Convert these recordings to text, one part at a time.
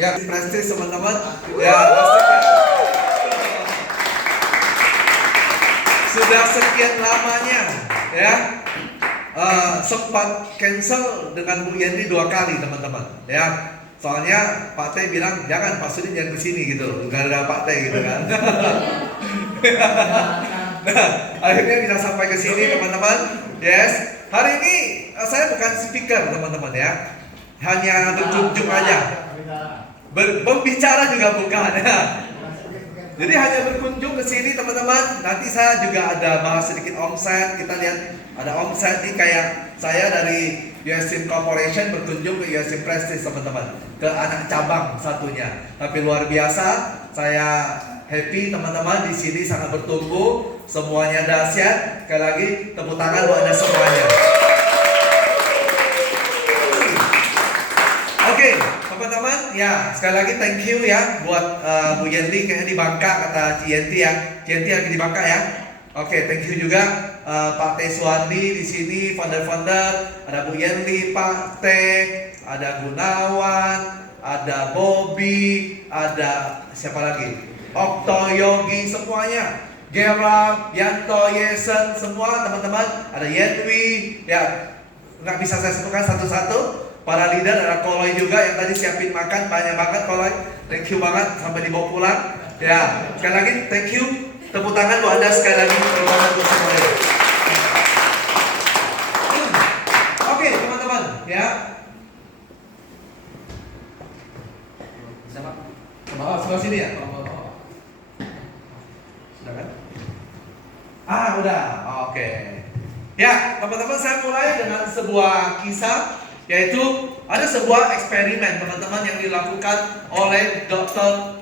Ya, prestis teman-teman. Ya, pastikan. Sudah sekian lamanya, ya. Sempat cancel dengan Bu Yenti 2 kali teman-teman, ya. Soalnya Pak Teh bilang jangan Pak Sudin jangan kesini gitu loh, nggak ada Pak Teh gitu kan. Nah, akhirnya bisa sampai ke sini teman-teman. Yes, hari ini saya bukan speaker teman-teman ya, hanya berkunjung aja. Berbicara juga bukan ya. Jadi hanya berkunjung ke sini teman-teman. Nanti saya juga ada bahas sedikit omset. Kita lihat ada omset nih, kayak saya dari USIM Corporation berkunjung ke USIM Prestige teman-teman, ke anak cabang satunya. Tapi luar biasa, saya happy teman-teman, di sini sangat bertumbuh, semuanya dahsyat. Sekali lagi tepuk tangan buat Anda semuanya. Oke, teman-teman, ya sekali lagi thank you ya buat Bu Yenti kayaknya di Bangka, kata Cienti ya. Cienti lagi di Bangka ya. Oke, thank you juga Pak Teh Suwandi di sini, founder-founder. Ada Bu Yenti, Pak Teh, ada Gunawan, ada Bobby, ada siapa lagi? Okto, Yogi, semuanya. Gerald, Yanto, Yesen, semua teman-teman. Ada Yenwi, ya nggak bisa saya sebutkan satu-satu. Para leader, ada Koloy juga yang tadi siapin makan, banyak banget Koloy. Thank you banget sampai dibawa pulang. Ya, sekali lagi thank you. Tepuk tangan buat Anda sekali lagi, tepuk tangan buat semuanya. Oke, teman-teman, ya. Oh, sebelah sini ya? Sudah kan? Udah. Oke. Ya, teman-teman, saya mulai dengan sebuah kisah, yaitu ada sebuah eksperimen teman-teman yang dilakukan oleh Dr.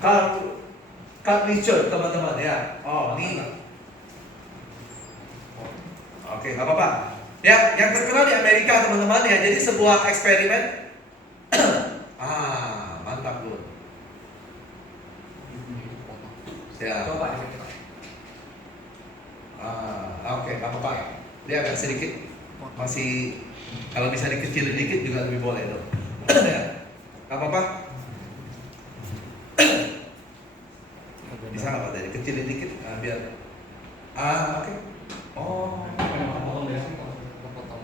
Carl Richard teman-teman ya. Oh ini. Oke, nggak apa-apa. Ya, yang terkenal di Amerika teman-teman ya. Jadi sebuah eksperimen. Mantap Bun. Ya. Oke, nggak apa-apa. Dia agak sedikit masih, kalau bisa dikecilin dikit juga lebih boleh dong. Ya, nggak apa-apa. Bisa nggak Pak tadi kecilin dikit biar oke. Oh,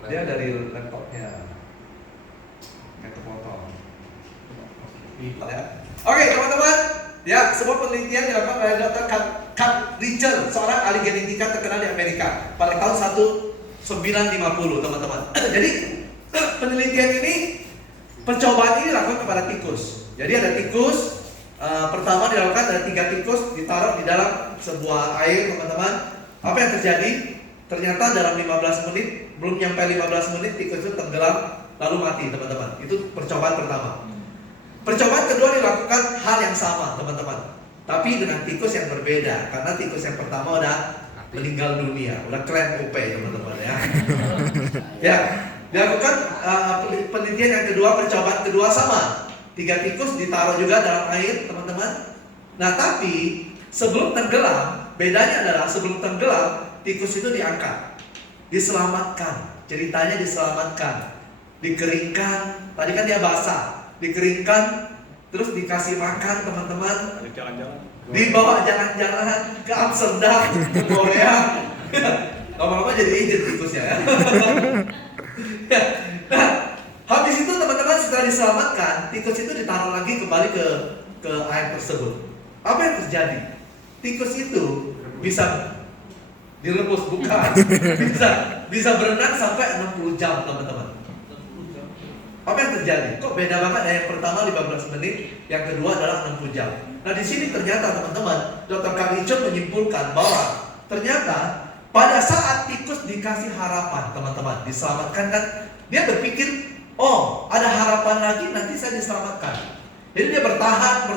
dia dari laptopnya nggak kepotong ya. Oke teman-teman ya, sebuah penelitian dilakukan oleh Dr. Carl Richard, seorang ahli genetika terkenal di Amerika pada tahun 1950 teman-teman. Jadi penelitian ini, percobaan ini dilakukan kepada tikus. Jadi ada tikus. Pertama dilakukan, ada 3 tikus ditaruh di dalam sebuah air teman-teman. Apa yang terjadi? Ternyata dalam 15 menit, belum nyampe 15 menit tikus itu tenggelam lalu mati teman-teman. Itu percobaan pertama. Percobaan kedua dilakukan hal yang sama teman-teman, tapi dengan tikus yang berbeda, karena tikus yang pertama udah meninggal dunia, udah keren UP teman-teman ya. Ya, dilakukan penelitian yang kedua, percobaan kedua sama. 3 tikus ditaruh juga dalam air teman-teman. Nah tapi sebelum tenggelam, bedanya adalah sebelum tenggelam tikus itu diangkat, diselamatkan. Ceritanya diselamatkan, dikeringkan. Tadi kan dia basah, dikeringkan, terus dikasih makan teman-teman. Dibawa jalan-jalan ke Amsterdam, ke Korea. Lama-lama jadi agent tikusnya ya. Nah, habis itu teman-teman setelah diselamatkan, tikus itu ditaruh lagi kembali ke air tersebut. Apa yang terjadi? Tikus itu bisa direbus, bukan? bisa berenang sampai 60 jam teman-teman. Apa yang terjadi? Kok beda banget ya? Yang pertama 15 menit, yang kedua adalah 60 jam. Nah di sini ternyata teman-teman, Dr. Carl Richard menyimpulkan bahwa ternyata pada saat tikus dikasih harapan teman-teman, diselamatkan kan, dia berpikir, oh ada harapan lagi, nanti saya diselamatkan. Jadi dia bertahan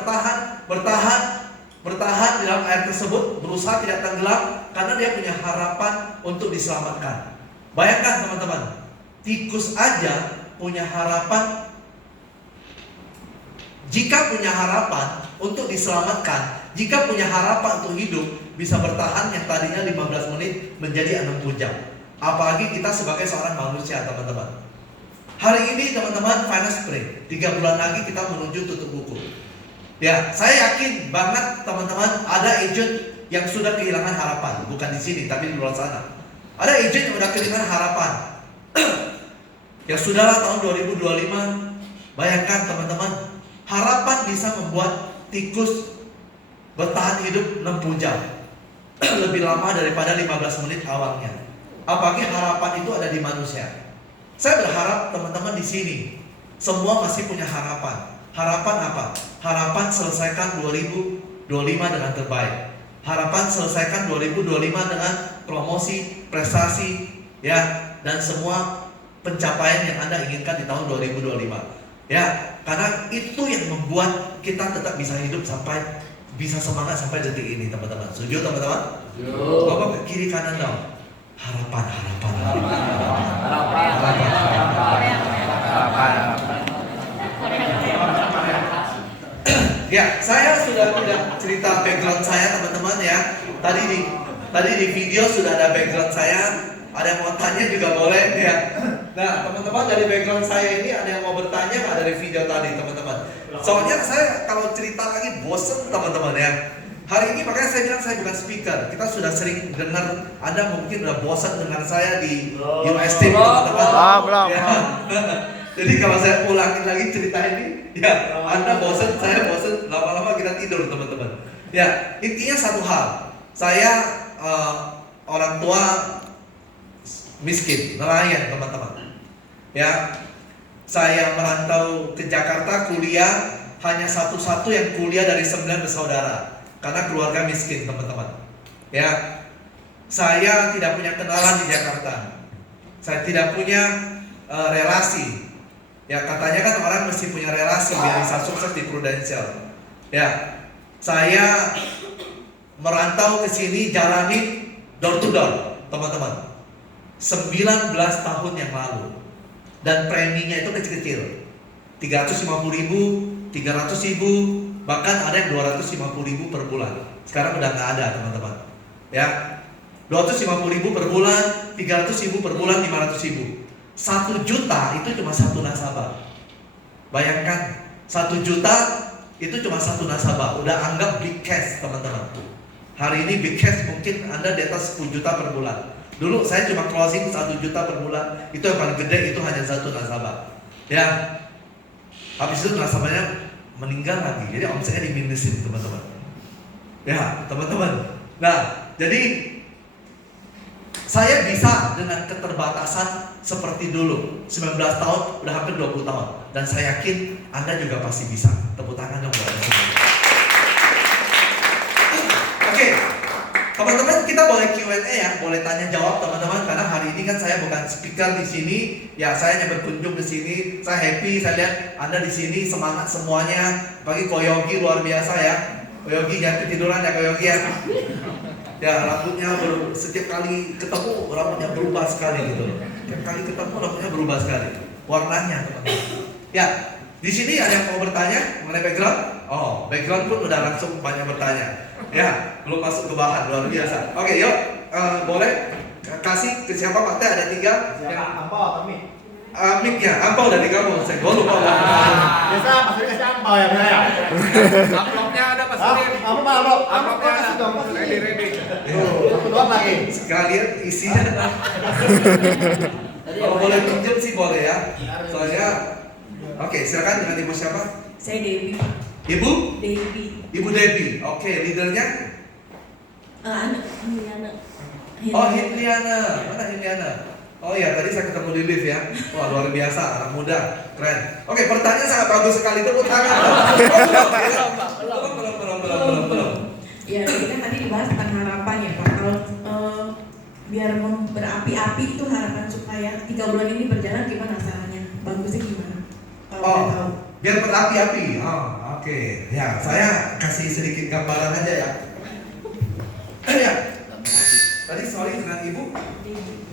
di dalam air tersebut, berusaha tidak tenggelam karena dia punya harapan untuk diselamatkan. Bayangkan teman-teman, tikus aja punya harapan. Jika punya harapan untuk diselamatkan, jika punya harapan untuk hidup, bisa bertahan yang tadinya 15 menit menjadi 60 jam. Apalagi kita sebagai seorang manusia teman-teman. Hari ini teman-teman finance break, 3 bulan lagi kita menuju tutup buku. Ya, saya yakin banget teman-teman ada agent yang sudah kehilangan harapan, bukan di sini tapi di luar sana. Ada agent yang sudah kehilangan harapan. Ya sudahlah, tahun 2025, bayangkan teman-teman, harapan bisa membuat tikus bertahan hidup 60 jam. Lebih lama daripada 15 menit awalnya. Apalagi harapan itu ada di manusia. Saya berharap teman-teman di sini semua masih punya harapan. Harapan apa? Harapan selesaikan 2025 dengan terbaik. Harapan selesaikan 2025 dengan promosi, prestasi, ya, dan semua pencapaian yang Anda inginkan di tahun 2025. Ya, karena itu yang membuat kita tetap bisa hidup sampai bisa semangat sampai detik ini, teman-teman. Setuju, teman-teman? Setuju. Bapak ke kiri kanan dong. Harapan. Ya, saya sudah tidak cerita background saya, teman-teman ya. Tadi di video sudah ada background saya. Ada yang mau tanya juga boleh ya. Nah, teman-teman, dari background saya ini ada yang mau bertanya nggak dari video tadi, teman-teman? Soalnya saya kalau cerita lagi bosen, teman-teman ya. Hari ini makanya saya bilang saya bukan speaker. Kita sudah sering dengar, Anda mungkin udah bosan dengar saya di UST, teman-teman. Ya. Jadi kalau saya ulangin lagi cerita ini, ya Anda bosan, saya bosan, lama-lama kita tidur, teman-teman. Ya, intinya satu hal. Saya orang tua miskin, nelayan, teman-teman. Ya, saya merantau ke Jakarta kuliah, hanya satu-satu yang kuliah dari 9 bersaudara. Karena keluarga miskin, teman-teman. Ya, saya tidak punya kenalan di Jakarta. Saya tidak punya relasi. Ya, katanya kan orang mesti punya relasi biar bisa sukses di Prudential. Ya, saya merantau ke sini jalani door to door, teman-teman. 19 tahun yang lalu. Dan preminya itu kecil-kecil. 350.000, 300.000, bahkan ada yang 250.000 per bulan. Sekarang udah nggak ada, teman-teman. Ya, 250.000 per bulan, 300.000 per bulan, 500.000. 1 juta itu cuma satu nasabah. Bayangkan, 1 juta itu cuma satu nasabah. Udah anggap big cash, teman-teman. Hari ini big cash mungkin Anda di atas 10 juta per bulan. Dulu saya cuma closing 1 juta per bulan. Itu yang paling gede, itu hanya satu nasabah. Ya, habis itu nasabahnya meninggal lagi. Jadi omsetnya diminusin, teman-teman. Ya, teman-teman. Nah, jadi saya bisa dengan keterbatasan seperti dulu. 19 tahun, udah hampir 20 tahun. Dan saya yakin Anda juga pasti bisa. Tepuk tangan dong buat Anda semua. Oke, teman-teman, kita boleh Q&A ya, boleh tanya jawab, teman-teman. Karena hari ini kan saya bukan speaker di sini. Ya, saya hanya berkunjung ke sini. Saya happy, saya lihat Anda di sini semangat semuanya. Pagi Koyogi luar biasa ya. Koyogi jangan ketiduran ya, Koyogi ya. Ya, rambutnya setiap kali ketemu rambutnya berubah sekali gitu. Setiap kali ketemu rambutnya berubah sekali. Warnanya, teman-teman. Ya, di sini ada yang mau bertanya mengenai background? Oh, background pun udah langsung banyak bertanya. Ya, belum masuk ke bahan, luar biasa. Oke, yuk, boleh kasih ke siapa Pak Teh? Ada 3. Siapa? Ampau atau mie? Mik ya, ampau dari kamu. Saya lupa. Biasa Pak Suri kasih ampau ya, benar ya? Amplopnya ada Pak Suri. Kamu Pak Amplop? Amplopnya Kasih dong, Pak Suri. Ready. Satu doang lagi. Sekalian isinya. Kalau boleh pinjam sih boleh ya. Soalnya, oke, silakan dengan ibu siapa? Saya Dewi. Ibu? Dewi. Ibu Debbie. Oke, leadernya? Anak Hiliana. Oh, Hiliana. Mana Hiliana? Oh ya, tadi saya ketemu di lift ya. Wah, luar biasa, anak muda, keren. Oke, pertanyaan sangat bagus sekali. Tepuk tangan. Belum. Ya, kita tadi dibahas tentang harapan ya Pak. Kalau biar berapi-api itu harapan supaya 3 bulan ini berjalan gimana caranya? Bagusnya gimana? Kalau Oh, boleh tahu. biar berapi-api. Oh, oke. Ya, saya kasih sedikit gambaran aja ya. Ya. Tadi sorry dengan Ibu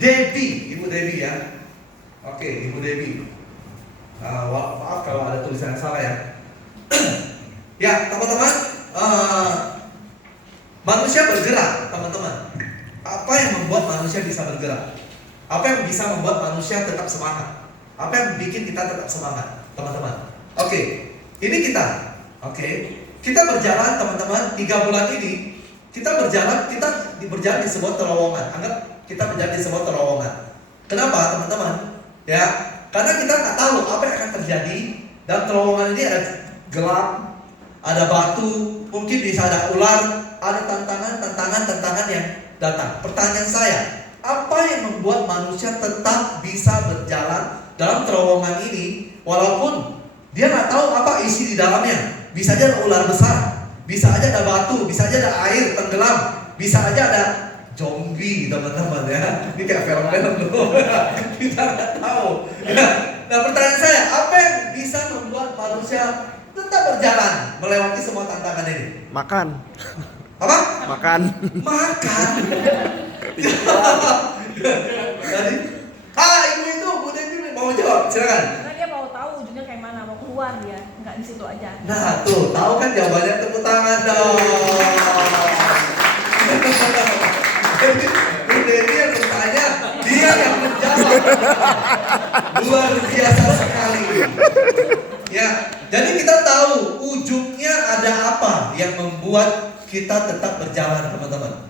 Debbie, Ibu Debbie ya. Oke, Ibu Debbie. Maaf kalau ada tulisan yang salah ya. Ya, teman-teman, manusia bergerak, teman-teman. Apa yang membuat manusia bisa bergerak? Apa yang bisa membuat manusia tetap semangat? Apa yang bikin kita tetap semangat, teman-teman? Oke, ini kita. Oke, kita berjalan, teman-teman. 3 bulan ini kita berjalan di sebuah terowongan. Anggap kita berjalan di sebuah terowongan. Kenapa, teman-teman? Ya, karena kita nggak tahu apa yang akan terjadi. Dan terowongan ini ada gelap, ada batu, mungkin bisa ada ular, ada tantangan yang datang. Pertanyaan saya, apa yang membuat manusia tetap bisa berjalan dalam terowongan ini walaupun dia nggak tahu apa isi di dalamnya? Bisa aja ada ular besar, bisa aja ada batu, bisa aja ada air tenggelam, bisa aja ada zombie, teman-teman ya. Ini kayak film-film tuh. Kita nggak tahu. Ya. Nah, pertanyaan saya, apa yang bisa membuat manusia tetap berjalan melewati semua tantangan ini? Makan. Apa? Makan. Makan. Jadi, ibu itu, Bu Devi mau jawab, silakan. Karena dia mau tahu ujungnya kayak mana, mau keluar dia, nggak di situ aja. Nah, tuh, tahu kan jawabannya, tepuk tangan dong. Jadi, Bu Devi yang bertanya, dia yang menjawab. Luar biasa sekali. Ya, jadi kita tahu ujungnya ada apa yang membuat kita tetap berjalan, teman-teman.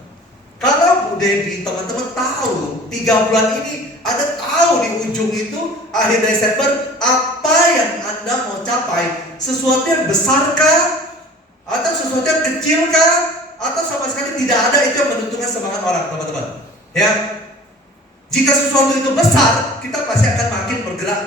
Kalau Bu Devi, teman-teman tahu 3 bulan ini Anda tahu di ujung itu akhir Desember apa yang Anda mau capai, sesuatu yang besar kah? Atau sesuatu yang kecil kah? Atau sama sekali tidak ada, itu yang menentukan semangat orang, teman-teman. Ya, jika sesuatu itu besar, kita pasti akan makin bergerak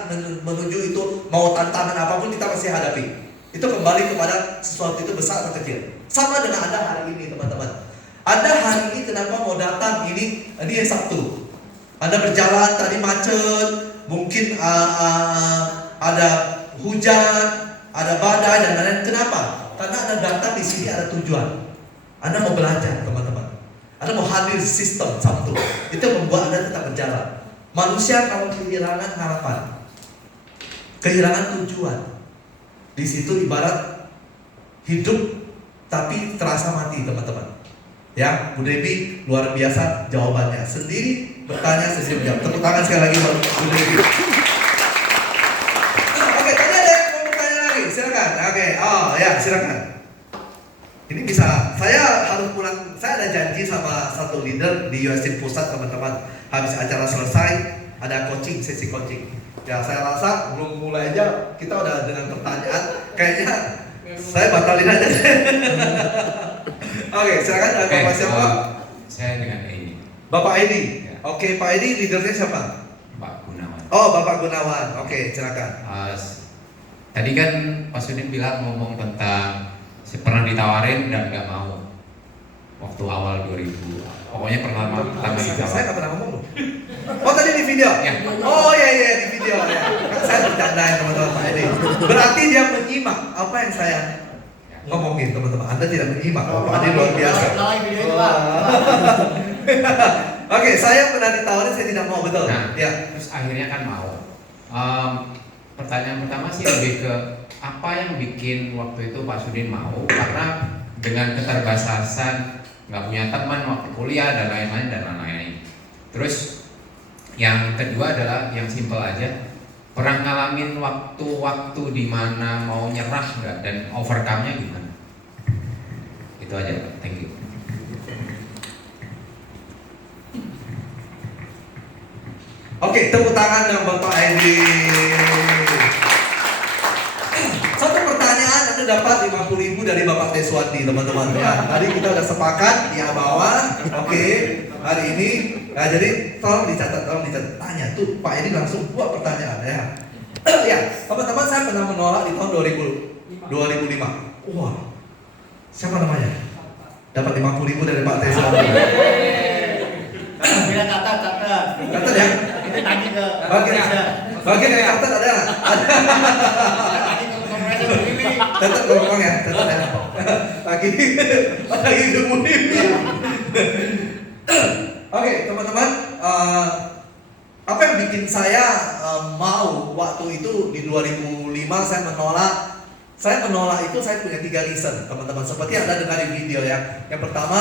menuju itu. Mau tantangan apapun kita pasti hadapi. Itu kembali kepada sesuatu itu besar atau kecil. Sama dengan Anda hari ini, teman-teman. Anda hari ini kenapa mau datang? Ini yang Sabtu. Anda berjalan tadi macet, mungkin ada hujan, ada badai dan lain-lain. Kenapa? Karena Anda datang di sini ada tujuan. Anda mau belajar, teman-teman. Anda mau hadir sistem Sabtu. Itu membuat Anda tetap berjalan. Manusia kalau kehilangan harapan, kehilangan tujuan, di situ ibarat hidup tapi terasa mati, teman-teman. Ya, Bu Devi luar biasa jawabannya. Sendiri bertanya, sendiri menjawab. Tepuk tangan sekali lagi buat Bu Devi. Oke, tadi ada yang mau bertanya lagi, silakan. Oke, ya silakan. Ini bisa, saya harus pulang. Saya ada janji sama satu leader di USC Pusat, teman-teman. Habis acara selesai, ada coaching, sesi coaching. Ya, saya rasa belum mulai aja kita udah dengan pertanyaan. Kayaknya saya batalin aja. Oke, silakan. Bapak siapa? Saya dengan Edi. Bapak Edi. Ya. Oke, Pak Edi, leadernya siapa? Pak Gunawan. Oh, Bapak Gunawan. Oke, silakan. Tadi kan Pak Sudin bilang ngomong tentang pernah ditawarin dan nggak mau waktu awal 2000. Pokoknya pertama Saya ditawarin. nggak pernah ngomong loh. Oh, tadi di video? Ya. Oh iya di video ya. Kan saya bercandain teman-teman Pak Edi. Berarti dia menyimak apa yang saya ngomongin, teman-teman. Anda tidak menyimak. Pak Edi luar biasa. Oke, saya pernah ditawarin, saya tidak mau, betul. Nah, Ya. terus akhirnya kan mau. Pertanyaan pertama sih lebih ke apa yang bikin waktu itu Pak Sudin mau? Karena dengan keterbatasan, nggak punya teman waktu kuliah dan lain-lain. Terus yang kedua adalah yang simpel aja. Pernah ngalamin waktu-waktu di mana mau nyerah nggak dan overcome-nya gimana? Itu aja, Pak. Thank you. Oke, tepuk tangan dong Bapak Edi. Satu pertanyaan Anda dapat 50.000 dari Bapak Teswandi, teman-teman. Ya, tadi kita udah sepakat di bawah. Oke, hari ini. Nah, jadi tolong dicatat. Tanya tuh Pak Edi langsung buat pertanyaan ya. Ya, teman-teman, saya pernah menolak di tahun 2005. Wah, siapa namanya? Dapat 50.000 dari Pak Teswandi. Bila catat. Catat ya. Itu tadi ke Bagian yang catat ada. tadi ke kongres ini. Catat ngomong ya, catat ya. Lagi hidung ini. Oke, teman-teman, apa yang bikin saya mau waktu itu di 2005 saya menolak. Saya menolak itu saya punya 3 reason, teman-teman. Seperti yang Anda dengar di video ya. Yang pertama,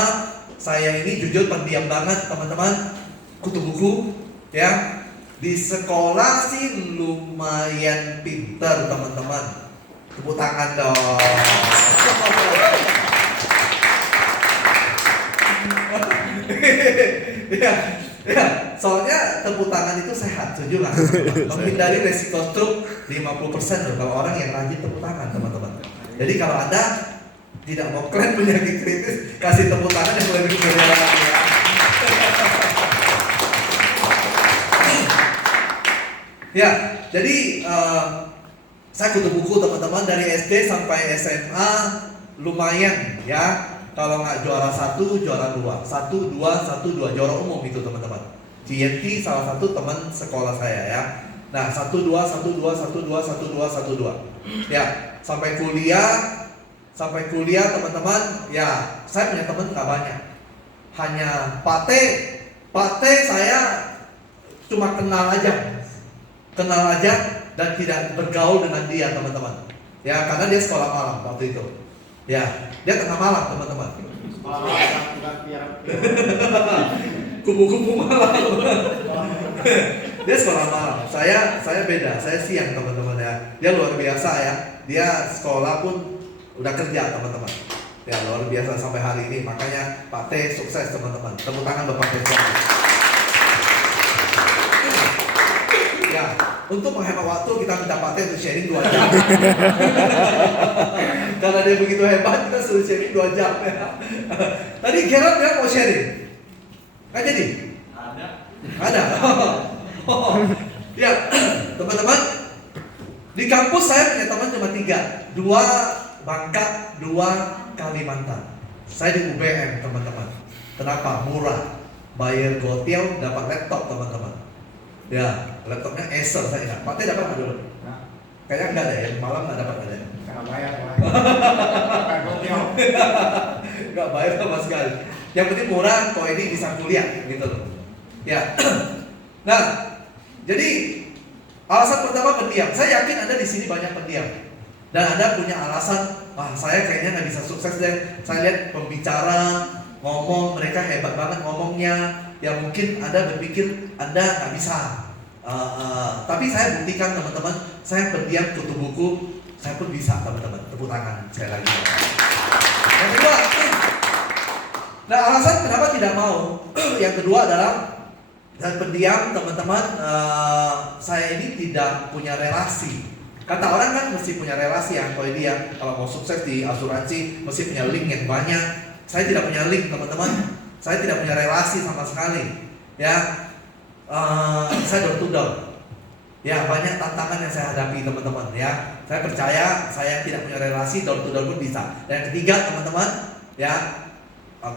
saya ini jujur pendiam banget, teman-teman. Kutu buku, ya. Di sekolah sih lumayan pinter teman-teman. Tepuk tangan dong. Ya, ya, soalnya tepuk tangan itu sehat, setuju nggak? Menghindari resiko stroke 50% loh kalau orang yang rajin tepuk tangan teman-teman. Jadi kalau Anda tidak mau klaim penyakit kritis, kasih tepuk tangan yang lebih berbeda. Ya, jadi saya kutu buku teman-teman dari SD sampai SMA lumayan ya. Kalau nggak juara 1, juara 2, 1, 2, 1, 2, juara umum itu teman-teman. GNT salah satu teman sekolah saya ya. Nah 1, 2, 1, 2, 1, 2, 1, 2, 1, 2. Ya, sampai kuliah teman-teman. Ya, saya punya teman nggak banyak. Hanya Pate saya cuma kenal aja dan tidak bergaul dengan dia teman-teman. Ya, karena dia sekolah malam waktu itu. Ya, dia tengah malam teman-teman. Kupu-kupu malam. Dia sekolah malam. Saya beda. Saya siang teman-teman ya. Dia luar biasa ya. Dia sekolah pun udah kerja teman-teman. Ya luar biasa sampai hari ini. Makanya Pak T sukses teman-teman. Tepuk tangan Bapak T. Ya, untuk menghemat waktu kita minta Pak T untuk sharing 2 jam. Karena dia begitu hebat, kita suruh sharing 2 jam ya. Tadi Gerard bilang mau sharing. Nggak jadi? Ada. Ya, teman-teman. Di kampus saya punya teman cuma 3. 2 Bangka, 2 Kalimantan. Saya di UBM teman-teman. Kenapa? Murah. Bayar gotiau, dapat laptop teman-teman. Ya, laptopnya Acer saya ingat. Pak T dapat nggak dulu? Kayaknya enggak deh, malam nggak dapat ada. Nggak bayar sama sekali. Yang penting murah, kok ini bisa kuliah gitu loh. Ya. Nah, jadi alasan pertama pendiam. Saya yakin Anda di sini banyak pendiam. Dan Anda punya alasan, wah saya kayaknya nggak bisa sukses deh. Saya lihat pembicara ngomong, mereka hebat banget ngomongnya. Ya mungkin Anda berpikir Anda nggak bisa. Tapi saya buktikan teman-teman, saya pendiam tutup buku, saya pun bisa teman-teman. Tepuk tangan saya lagi. Yang kedua, nah alasan kenapa tidak mau? Yang kedua adalah saya pendiam teman-teman. Saya ini tidak punya relasi. Kata orang kan mesti punya relasi ya, kalau mau sukses di asuransi mesti punya link yang banyak. Saya tidak punya link teman-teman. Saya tidak punya relasi sama sekali. Ya, saya door to door. Ya, banyak tantangan yang saya hadapi teman-teman. Ya, saya percaya saya tidak punya relasi, door to door pun bisa. Dan yang ketiga teman-teman, ya,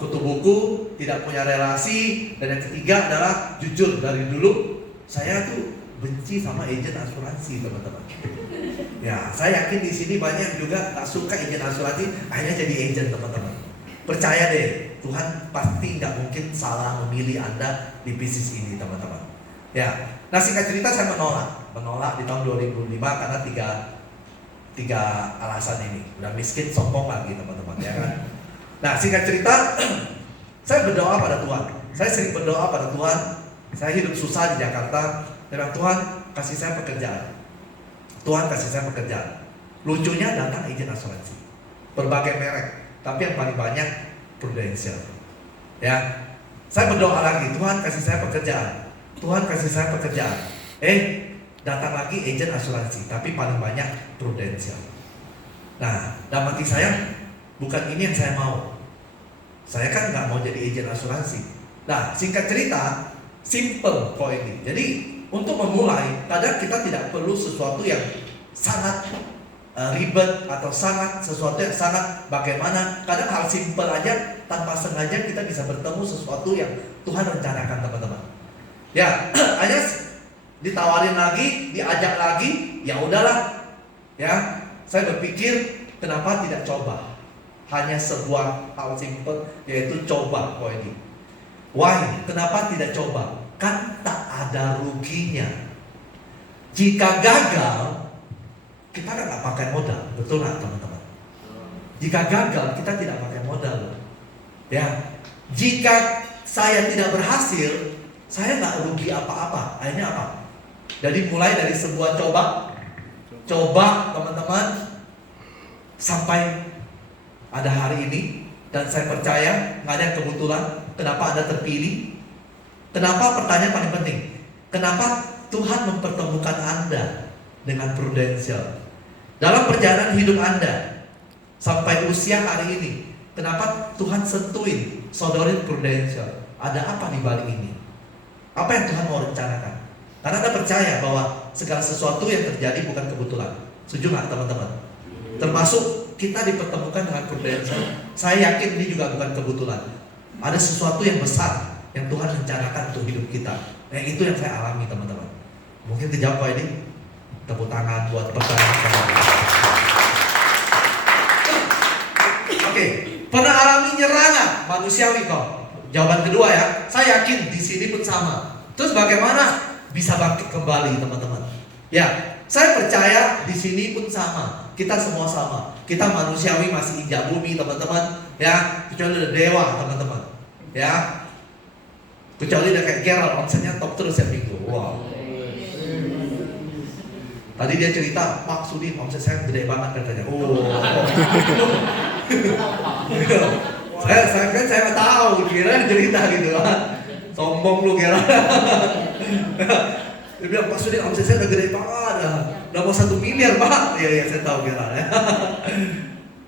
kutu buku, tidak punya relasi. Dan yang ketiga adalah jujur, dari dulu saya tuh benci sama agen asuransi teman-teman. Ya, saya yakin di sini banyak juga tak suka agen asuransi, akhirnya jadi agen teman-teman. Percaya deh, Tuhan pasti nggak mungkin salah memilih Anda di bisnis ini teman-teman. Ya, nah singkat cerita saya menolak di tahun 2005 karena tiga alasan ini. Udah miskin, sombong lagi teman-teman, ya kan? Nah singkat cerita, saya berdoa pada Tuhan. Saya sering berdoa pada Tuhan. Saya hidup susah di Jakarta. Dan Tuhan kasih saya pekerjaan. Tuhan kasih saya pekerjaan. Lucunya datang agen asuransi, berbagai merek. Tapi yang paling banyak Prudential. Ya, saya berdoa lagi, Tuhan kasih saya pekerjaan. Tuhan kasih saya pekerjaan. Datang lagi agen asuransi, tapi paling banyak Prudential. Nah, dalam hati saya, bukan ini yang saya mau. Saya kan nggak mau jadi agen asuransi. Nah, singkat cerita, simple kok ini. Jadi untuk memulai, kadang kita tidak perlu sesuatu yang sangat ribet atau sesuatu yang sangat bagaimana. Kadang hal simple aja tanpa sengaja kita bisa bertemu sesuatu yang Tuhan rencanakan teman-teman. Ya, hanya ditawarin lagi, diajak lagi, ya udahlah. Ya, saya berpikir kenapa tidak coba? Hanya sebuah hal simple yaitu coba kok ini. Why? Kenapa tidak coba? Kan tak ada ruginya. Jika gagal, kita kan nggak pakai modal, betul nggak teman-teman? Jika gagal, kita tidak pakai modal, ya. Jika saya tidak berhasil, saya nggak rugi apa-apa. Akhirnya apa? Jadi mulai dari sebuah coba teman-teman, sampai ada hari ini. Dan saya percaya nggak ada yang kebetulan. Kenapa Anda terpilih? Kenapa? Pertanyaan paling penting, kenapa Tuhan mempertemukan Anda dengan Prudential dalam perjalanan hidup Anda sampai usia hari ini? Kenapa Tuhan sentuhin saudarin Prudential? Ada apa di balik ini? Apa yang Tuhan mau rencanakan? Karena Anda percaya bahwa segala sesuatu yang terjadi bukan kebetulan. Setuju nggak teman-teman? Termasuk kita dipertemukan dengan Prudential. Saya yakin ini juga bukan kebetulan. Ada sesuatu yang besar yang Tuhan rencanakan untuk hidup kita. Nah, itu yang saya alami teman-teman. Mungkin terjawab Pak ini. Tepuk tangan buat pertanyaan. Oke, pernah alami nyerah nggak? Manusiawi kok. Jawaban kedua ya. Saya yakin di sini pun sama. Terus bagaimana bisa bangkit kembali teman-teman? Ya, saya percaya di sini pun sama. Kita semua sama. Kita manusiawi masih injak bumi teman-teman. Ya, kecuali ada dewa teman-teman. Ya, kecuali udah kayak Gerald, omsetnya top terus ya minggu. Wow. Tadi dia cerita, Pak Sudin omset saya gede banget katanya. Saya nggak tahu, kira cerita gitu kan. Sombong lu kira. Dia bilang, Pak Sudin omset saya udah gede banget, udah mau 1 miliar Pak. Iya saya tahu kira.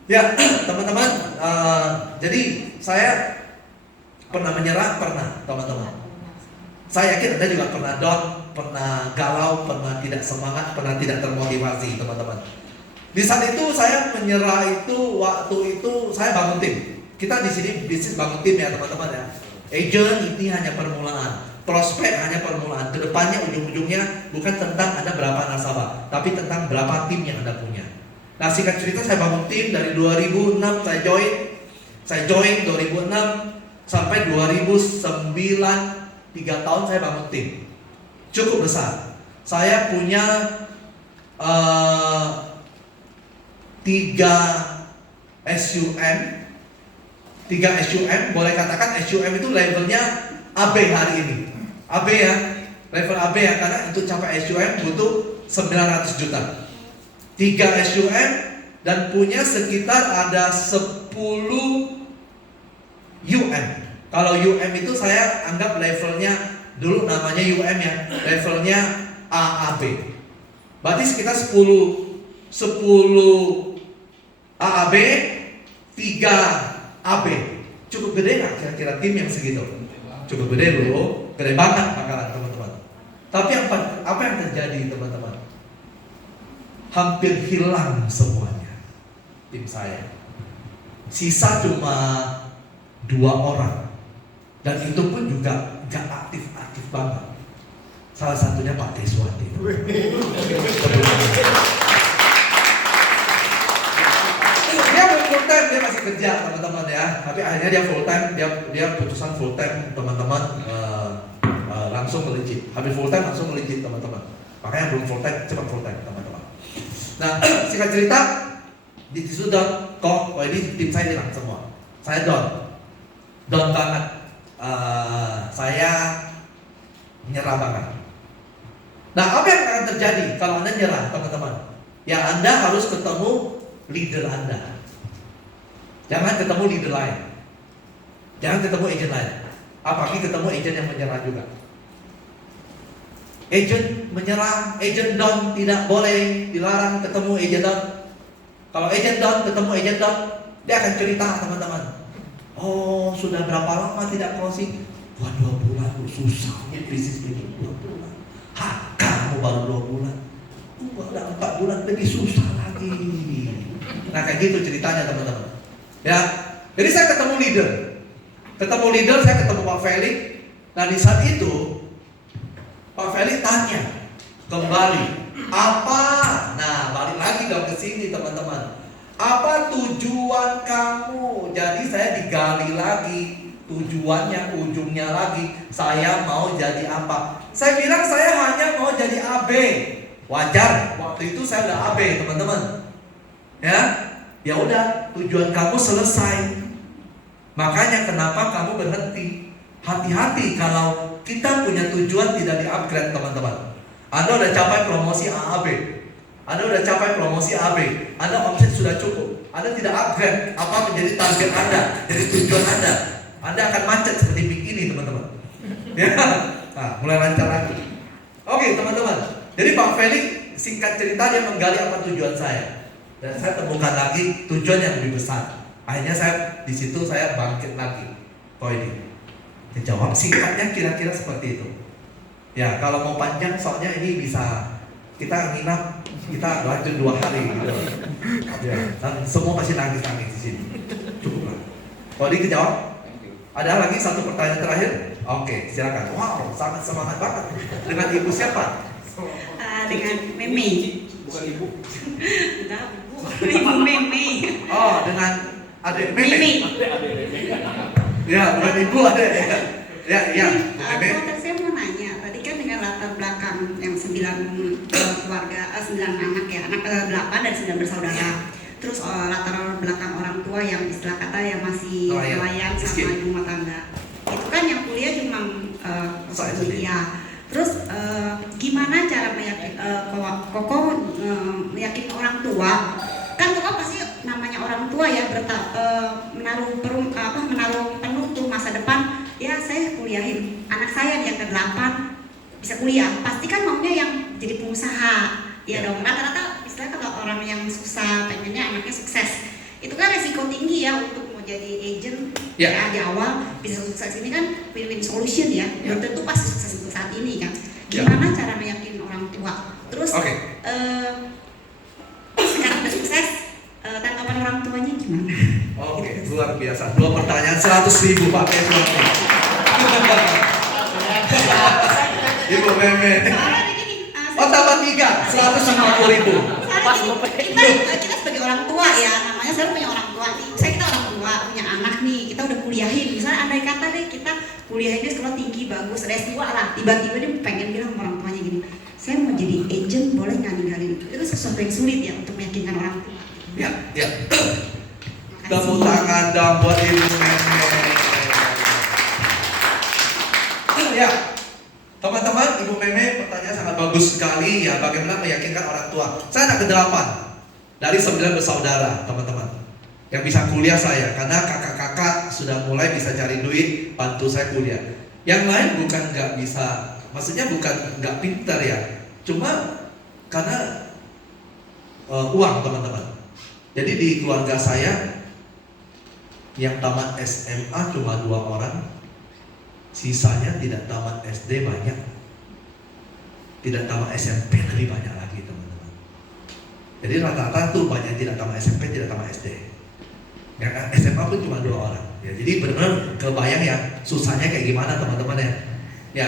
Ya teman-teman, jadi saya pernah menyerah, pernah teman-teman. Saya yakin Anda juga pernah down, pernah galau, pernah tidak semangat, pernah tidak termotivasi teman-teman. Di saat itu saya menyerah itu, waktu itu saya bangun tim. Kita di sini bisnis bangun tim ya teman-teman ya. Agent ini hanya permulaan, prospek hanya permulaan. Kedepannya ujung-ujungnya bukan tentang Anda berapa nasabah, tapi tentang berapa tim yang Anda punya. Nah singkat cerita saya bangun tim dari 2006 saya join 2006 sampai 2009. 3 tahun saya bangun tim. Cukup besar. Saya punya 3 SUM. Boleh katakan SUM itu levelnya AB hari ini. AB ya, level AB ya, karena untuk capai SUM butuh 900 juta. 3 SUM dan punya sekitar ada 10 UM. Kalau UM itu saya anggap levelnya dulu namanya UM ya, levelnya AAB. Berarti sekitar 10 AAB, 3 AB. Cukup gede nggak kira-kira tim yang segitu? Cukup gede dulu, gede banget bakalan teman-teman. Tapi apa yang terjadi teman-teman? Hampir hilang semuanya tim saya. Sisa cuma 2 orang. Dan itu pun juga gak aktif-aktif banget. Salah satunya Pak Teswati. Dia full time, dia masih kerja teman-teman ya. Tapi akhirnya dia full time, dia putusan full time teman-teman, langsung melejit. Habis full time langsung melejit teman-teman. Makanya belum full time, cepat full time teman-teman. Nah singkat cerita, di situ down, ini tim saya hilang semua. Saya down banget. Saya nyerah banget. Nah, apa yang akan terjadi kalau Anda nyerah, teman-teman? Ya, Anda harus ketemu leader Anda. Jangan ketemu leader lain. Jangan ketemu agent lain. Apalagi ketemu agent yang menyerah juga. Agent menyerah, agent down, tidak boleh, dilarang ketemu agent down. Kalau agent down ketemu agent down, dia akan cerita teman-teman. Oh, sudah berapa lama tidak closing? Wah, 2 bulan, susah bisnis ini 2 bulan. Hah, kamu baru 2 bulan. Udah 4 bulan lebih susah lagi. Nah, kayak gitu ceritanya teman-teman. Ya, jadi saya ketemu leader, saya ketemu Pak Felix. Nah, di saat itu Pak Felix tanya kembali, apa? Nah, balik lagi dong ke sini teman-teman. Apa tujuan kamu? Jadi saya digali lagi tujuannya, ujungnya lagi. Saya mau jadi apa? Saya bilang saya hanya mau jadi AB. Wajar, waktu itu saya udah AB teman-teman. Ya udah, tujuan kamu selesai. Makanya kenapa kamu berhenti? Hati-hati kalau kita punya tujuan tidak di-upgrade teman-teman. Anda udah capai promosi AAB, Anda udah capai promosi AB, Anda omset sudah cukup, Anda tidak upgrade apa menjadi target Anda, jadi tujuan Anda akan macet seperti mik ini teman-teman. Ya, nah, mulai lancar lagi. Oke teman-teman, jadi Pak Felix singkat cerita dia menggali apa tujuan saya, dan saya temukan lagi tujuan yang lebih besar. Akhirnya saya di situ saya bangkit lagi. Ini dijawab singkatnya kira-kira seperti itu. Ya kalau mau panjang soalnya ini bisa kita nginap, kita lanjut 2 hari gitu. Ya, dan semua pasti nangis-nangis di sini. Cukup lah. Kalau dijawab, ada lagi satu pertanyaan terakhir. Oke, silakan. Wow, sangat semangat banget. Dengan ibu siapa? Dengan Meme. Bukan ibu. Enggak, Ibu Meme. Oh, dengan adik Meme. Meme. Ya, bukan ibu ada ya. Ya, ya. Meme. Saya mau nanya, tadi kan dengan latar belakang yang 9 keluarga, 9 anak ya, anak 8 dan 9 bersaudara. Terus latar belakang orang tua yang istilah kata yang masih nelayan sama ibu rumah tangga. Itu kan yang kuliah cuma kuliah. Terus gimana cara Koko meyakinkan orang tua? Kan Koko pasti namanya orang tua ya menaruh penuh tuh masa depan. Ya saya kuliahin anak saya yang ke-8 bisa kuliah. Pasti kan maunya yang jadi pengusaha. Ya dong. Rata-rata istilah kalau orang yang susah pengennya anaknya sukses. Itu kan resiko tinggi ya untuk mau jadi agent ya di awal bisa sukses ini kan win-win solution ya. Belum tentu pasti sukses untuk saat ini kan. Gimana cara meyakinkan orang tua? Terus sekarang udah sukses, tanggapan orang tuanya gimana? Oke, luar biasa. 2 pertanyaan 100.000 Pak. Ibu Meme. Soalnya begini, Oh tambah 3, 150.000. kita sebagai orang tua ya, namanya saya punya orang tua nih. Kita orang tua punya anak nih, kita udah kuliahin. Misalnya andai kata deh kita kuliahin dia sekolah tinggi bagus, S2 lah. Tiba-tiba dia pengen bilang sama orang tuanya gini, saya mau jadi agent, boleh nggak ninggalin itu? Itu sesuatu yang sulit ya untuk meyakinkan orang tua. Ya. Tepuk tangan dong buat Ibu Meme. Ya, teman-teman, Ibu Meme pertanyaan sangat bagus sekali ya. Bagaimana meyakinkan orang tua? Saya anak ke-8 dari 9 bersaudara, teman-teman. Yang bisa kuliah saya, karena kakak-kakak sudah mulai bisa cari duit, bantu saya kuliah. Yang lain bukan nggak bisa, maksudnya bukan nggak pintar ya, cuma karena uang teman-teman. Jadi di keluarga saya yang tamat SMA cuma 2 orang, sisanya tidak tamat SD banyak, tidak tamat SMP lebih banyak lagi teman-teman. Jadi rata-rata tuh banyak tidak tamat SMP, tidak tamat SD. Yang SMA pun cuma 2 orang. Ya, jadi benar-benar kebayang ya susahnya kayak gimana teman-teman ya. Ya,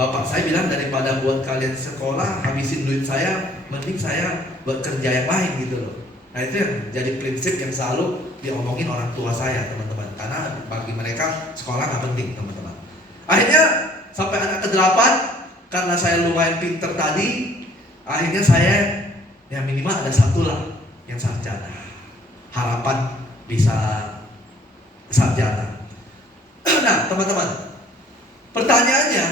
bapak saya bilang daripada buat kalian sekolah habisin duit saya, mending saya buat kerja yang lain gitu loh. Nah itu yang jadi prinsip yang selalu diomongin orang tua saya teman-teman. Karena bagi mereka sekolah nggak penting teman-teman. Akhirnya sampai anak ke-8 karena saya lumayan pinter tadi, akhirnya saya ya minimal ada 1 lah yang sarjana. Harapan bisa sarjana. Nah teman-teman, pertanyaannya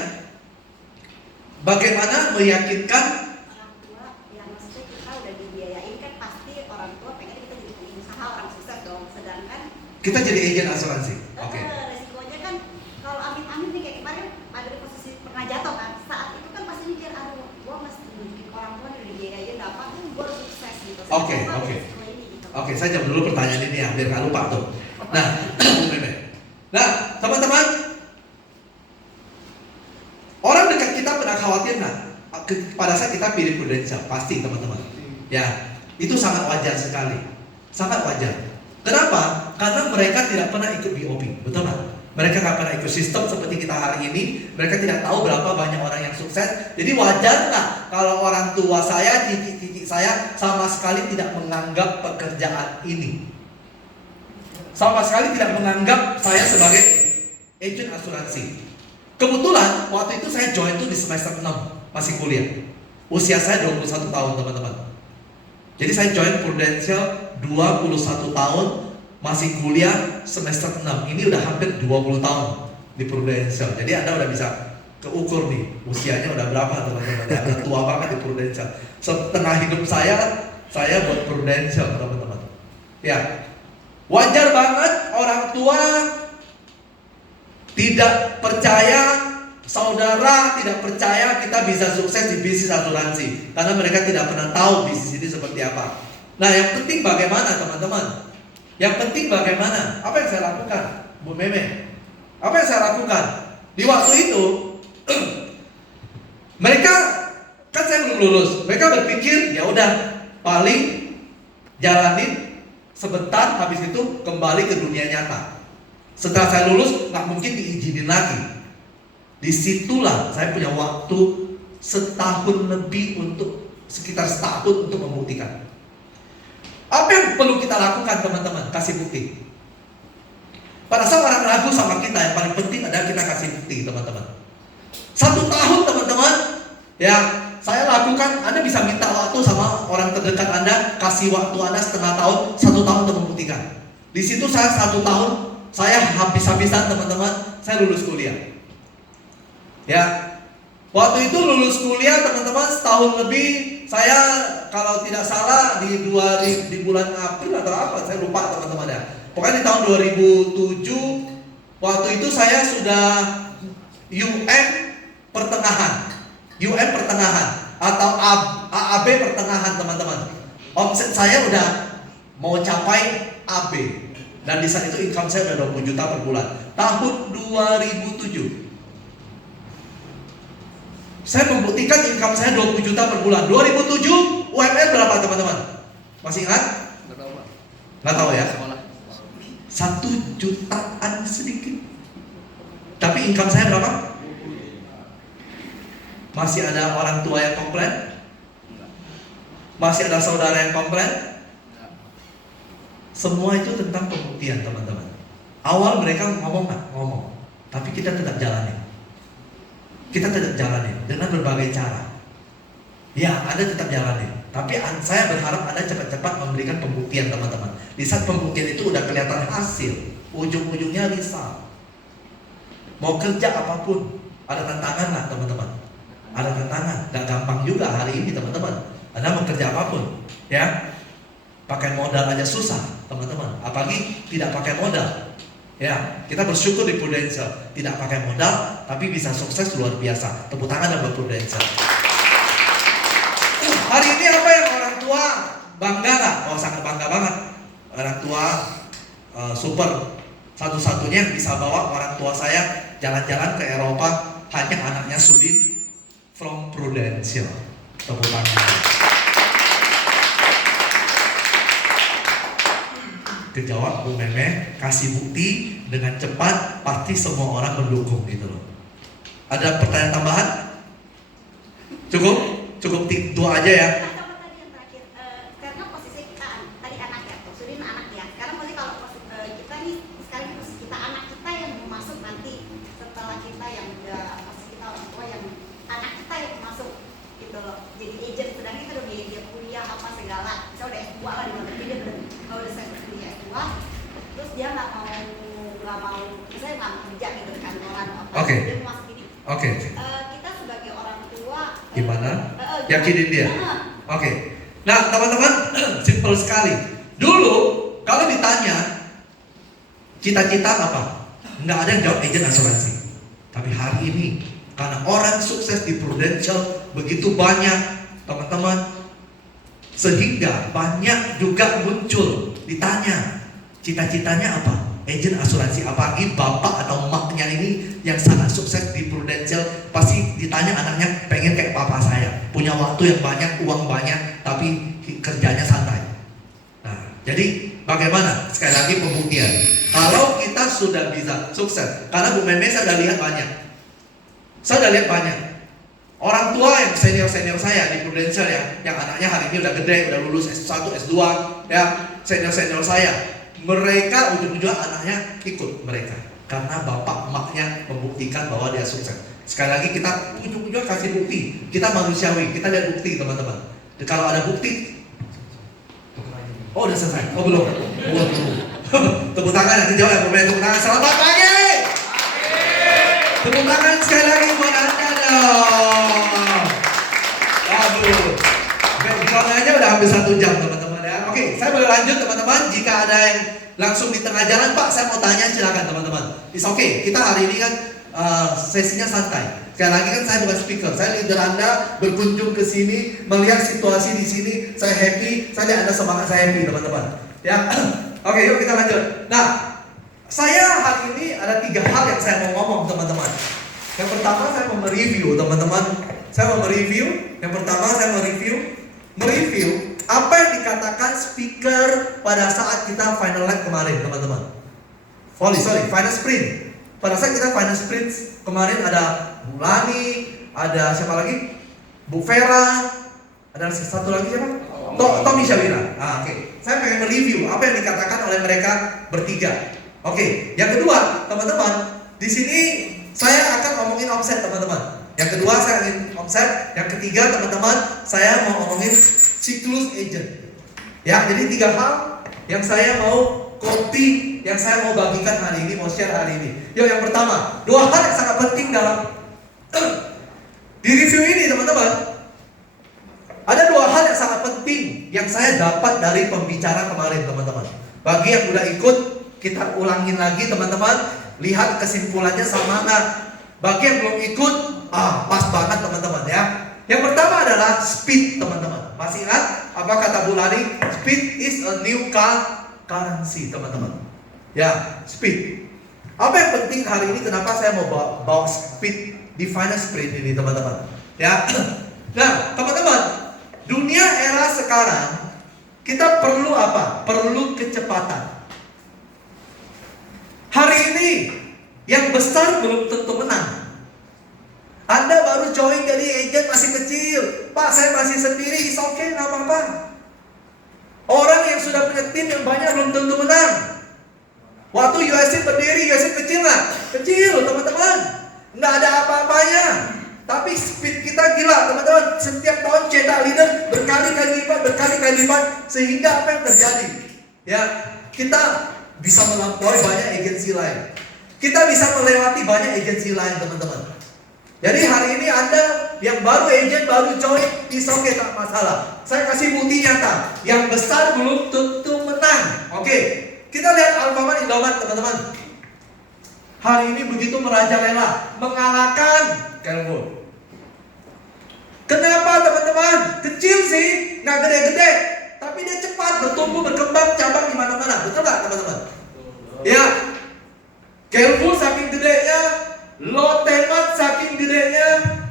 bagaimana meyakinkan Orang tua yang maksudnya kita udah dibiayain kan pasti orang tua pengen kita jadi pengusaha orang sukses dong. Sedangkan kita jadi agen asuransi. Oke. resikonya kan kalau amit-amit nih kayak kemarin ada di posisi pernah jatuh kan, saat itu kan pasti mikir aduh gua mesti nunjukin orang tua dari biayain dapat gua harus sukses gitu. Oke. Oke, saya jawab dulu pertanyaan ini ya, biar nggak lupa tuh. Nah, nah, teman-teman, orang dekat kita pernah khawatir nggak? Pada saat kita pilih Prudential, pasti teman-teman. Ya, itu sangat wajar sekali, sangat wajar. Kenapa? Karena mereka tidak pernah ikut BOP, betul nggak? Mereka nggak pernah ikut sistem seperti kita hari ini. Mereka tidak tahu berapa banyak orang yang sukses. Jadi wajar nggak kalau orang tua saya, cici-cici saya sama sekali tidak menganggap pekerjaan ini, sama sekali tidak menganggap saya sebagai agent asuransi. Kebetulan waktu itu saya join tuh di semester 6 masih kuliah. Usia saya 21 tahun teman-teman. Jadi saya join Prudential 21 tahun, masih kuliah semester 6. Ini udah hampir 20 tahun di Prudential. Jadi Anda udah bisa keukur nih, usianya udah berapa teman-teman ya, udah tua banget di Prudential. Setengah hidup saya buat Prudential teman-teman. Ya, wajar banget orang tua tidak percaya, saudara tidak percaya kita bisa sukses di bisnis asuransi, karena mereka tidak pernah tahu bisnis ini seperti apa. Nah, yang penting bagaimana teman-teman? Yang penting bagaimana? Apa yang saya lakukan, Bu Meme? Apa yang saya lakukan? Di waktu itu, mereka, kan saya belum lulus, mereka berpikir ya udah paling jalanin sebentar, habis itu kembali ke dunia nyata. Setelah saya lulus, nggak mungkin diizinin lagi. Disitulah saya punya waktu setahun lebih sekitar setahun untuk membuktikan. Apa yang perlu kita lakukan teman-teman? Kasih bukti. Pada saat orang ragu sama kita, yang paling penting adalah kita kasih bukti teman-teman. 1 tahun teman-teman, ya saya lakukan. Anda bisa minta waktu sama orang terdekat Anda, kasih waktu Anda setengah tahun, 1 tahun untuk membuktikan. Di situ saya 1 tahun, saya habis-habisan teman-teman, saya lulus kuliah. Ya, waktu itu lulus kuliah teman-teman setahun lebih. Saya kalau tidak salah di bulan April atau apa, saya lupa teman-teman ya. Pokoknya di tahun 2007, waktu itu saya sudah UN pertengahan atau AAB pertengahan teman-teman. Omset saya udah mau capai AB, dan di saat itu income saya udah 20 juta per bulan. Tahun 2007 saya membuktikan income saya 20 juta per bulan. 2007 UMR berapa teman-teman? Masih ingat? Nggak tahu ya? 1 jutaan sedikit. Tapi income saya berapa? Masih ada orang tua yang komplain? Masih ada saudara yang komplain? Semua itu tentang pembuktian teman-teman. Awal mereka ngomong nggak? Ngomong. Tapi kita tetap jalanin. Kita tetap jalanin dengan berbagai cara. Ya, Anda tetap jalanin. Tapi saya berharap Anda cepat-cepat memberikan pembuktian teman-teman. Di saat pembuktian itu udah kelihatan hasil, ujung-ujungnya risau. Mau kerja apapun, ada tantangan lah teman-teman. Ada tantangan, gak gampang juga hari ini teman-teman. Anda mau kerja apapun, ya. Pakai modal aja susah teman-teman. Apalagi tidak pakai modal. Ya, kita bersyukur di Prudential tidak pakai modal, tapi bisa sukses luar biasa. Tepuk tangan buat Prudential. Hari ini apa yang orang tua bangga nggak? Oh, sangat bangga banget. Orang tua super. Satu-satunya yang bisa bawa orang tua saya jalan-jalan ke Eropa hanya anaknya Sudin from Prudential. Tepuk tangan. Kejawab Bu Meme, kasih bukti dengan cepat, pasti semua orang mendukung gitu loh. Ada pertanyaan tambahan? Cukup? Cukup 2 aja ya. Apa tadi yang terakhir? Karena posisi kita tadi anak ya, Sudin anak ya. Sekarang posisi kalau kita nih sekarang posisi kita anak kita yang mau masuk nanti setelah kita yang udah posisi kita orang tua yang anak kita yang masuk gitu loh. Jadi agent, sedangkan kita udah biaya dia kuliah apa segala. Saya udah S2 lah di mana dia udah saya kuliah S2. Terus dia nggak mau, misalnya nggak mau kerja gitu di kantoran apa. Oke. Dia mau masuk ini. Oke. Kita sebagai orang tua. Gimana? Yakinin dia. Oke. Nah teman-teman, simple sekali. Dulu kalau ditanya cita-cita apa, nggak ada yang jawab agen asuransi. Tapi hari ini karena orang sukses di Prudential begitu banyak teman-teman, sehingga banyak juga muncul ditanya cita-citanya apa, agen asuransi. Apalagi bapak atau emaknya ini yang sangat sukses di Prudential, pasti ditanya anaknya pengen kayak papa saya, punya waktu yang banyak, uang banyak, tapi kerjanya santai. Nah, jadi bagaimana? Sekali lagi pembuktian. Kalau kita sudah bisa sukses, karena Bu Meme saya udah lihat banyak. Saya udah lihat banyak orang tua yang senior-senior saya di Prudential ya, yang anaknya hari ini udah gede, udah lulus S1, S2 ya, senior-senior saya. Mereka ujung-ujungnya anaknya ikut mereka karena bapak emaknya membuktikan bahwa dia sukses. Sekali lagi kita ujung-ujungnya kasih bukti. Kita manusiawi, kita lihat bukti teman-teman. Kalau ada bukti, oh udah selesai. Oh belum. Tepuk tangan yang dijawab ya, tepuk tangan. Selamat pagi. Tepuk tangan sekali lagi buat Anda dong. Aduh, background-nya udah hampir 1 jam teman-teman ya. Oke, saya boleh lanjut teman-teman. Jika ada yang langsung di tengah jalan, Pak, saya mau tanya, silakan teman-teman. It's okay. Kita hari ini kan sesinya santai. Sekali lagi kan saya bukan speaker, saya leader Anda berkunjung ke sini, melihat situasi di sini, saya happy, saya lihat Anda semangat, saya happy teman-teman. Ya, oke, yuk kita lanjut. Nah, saya hari ini ada 3 hal yang saya mau ngomong teman-teman. Yang pertama saya mau mereview teman-teman. Saya mau mereview. Yang pertama saya mau mereview apa yang dikatakan speaker pada saat kita final lap kemarin teman-teman. Final sprint. Pada saat kita final sprint kemarin ada Bu Lani, ada siapa lagi? Bu Vera, ada satu lagi siapa? Tommy Syawira. Oke. Saya pengen mereview apa yang dikatakan oleh mereka bertiga. Oke. Yang kedua, teman-teman, di sini saya akan ngomongin omset, teman-teman. Yang kedua saya ingin omset. Yang ketiga, teman-teman, saya mau ngomongin siklus agent. Ya, jadi 3 hal yang saya mau copy, yang saya mau bagikan hari ini, mau share hari ini. Yuk, yang pertama, 2 hal yang sangat penting dalam di review ini, teman-teman. Ada 2 hal yang sangat penting yang saya dapat dari pembicara kemarin, teman-teman. Bagi yang udah ikut, kita ulangin lagi, teman-teman. Lihat kesimpulannya sama nggak? Bagi yang belum ikut, pas banget, teman-teman ya. Yang pertama adalah speed, teman-teman. Masih ingat apa kata Bu Lani? Speed is a new currency, teman-teman. Ya, speed. Apa yang penting hari ini? Kenapa saya mau bawa speed di final sprint ini, teman-teman? Ya, nah, teman-teman, dunia era sekarang kita perlu apa? Perlu kecepatan. Hari ini yang besar belum tentu menang. Anda baru join jadi agent masih kecil. Pak, saya masih sendiri, it's okay, nggak apa-apa. Orang yang sudah punya tim yang banyak belum tentu menang. Waktu USC berdiri, USC kecil nggak? Kecil, teman-teman. Nggak ada apa-apanya. Tapi speed kita gila, teman-teman. Setiap tahun cetak leader berkali-kali lipat, sehingga apa yang terjadi? Ya, kita bisa melampaui banyak agensi lain. Kita bisa melewati banyak agensi lain, teman-teman. Jadi hari ini Anda yang baru agent, baru join, is okay, tak masalah. Saya kasih bukti nyata. Yang besar belum tentu menang. Oke, kita lihat Alfamart Indomaret, teman-teman. Hari ini begitu merajalela, mengalahkan Carrefour. Kenapa, teman-teman? Kecil sih, nggak gede-gede, tapi dia cepat bertumbuh, berkembang, cabang di mana-mana. Betul nggak, teman-teman? Ya, Carrefour saking gedenya, Lotte Mart saking gedenya,